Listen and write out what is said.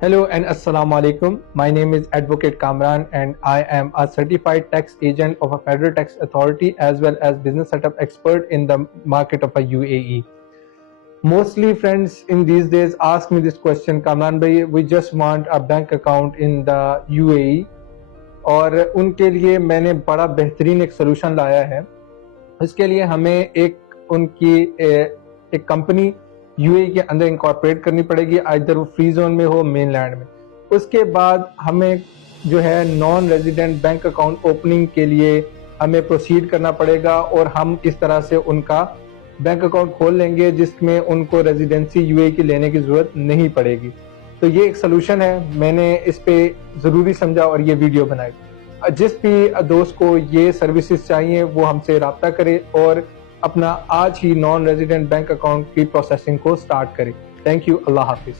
Hello and Assalamu alaikum. My name is Advocate Kamran and I am a certified tax agent of a federal tax authority as well as business setup expert in the market of a UAE. Mostly friends in these days ask me this question, Kamran bhai, we just want a bank account in the UAE और उनके लिए मैंने बड़ा बेहतरीन एक solution लाया है। इसके लिए हमें एक कंपनी यूएई के अंदर इंकॉर्पोरेट करनी पड़ेगी, आइदर वो फ्री जोन में हो मेन लैंड में। उसके बाद हमें जो है non resident bank account opening के लिए हमें प्रोसीड करना पड़ेगा और हम इस तरह से उनका बैंक अकाउंट खोल लेंगे जिसमें उनको रेजिडेंसी यूएई की लेने की जरूरत नहीं पड़ेगी। तो ये एक सोल्यूशन है, मैंने इस पे ज़रूरी समझा और ये वीडियो बनाई। जिस भी दोस्त को ये सर्विसेज चाहिए वो हमसे रब्ता करे और अपना आज ही नॉन रेजिडेंट बैंक अकाउंट की प्रोसेसिंग को स्टार्ट करें। थैंक यू, अल्लाह हाफिज़।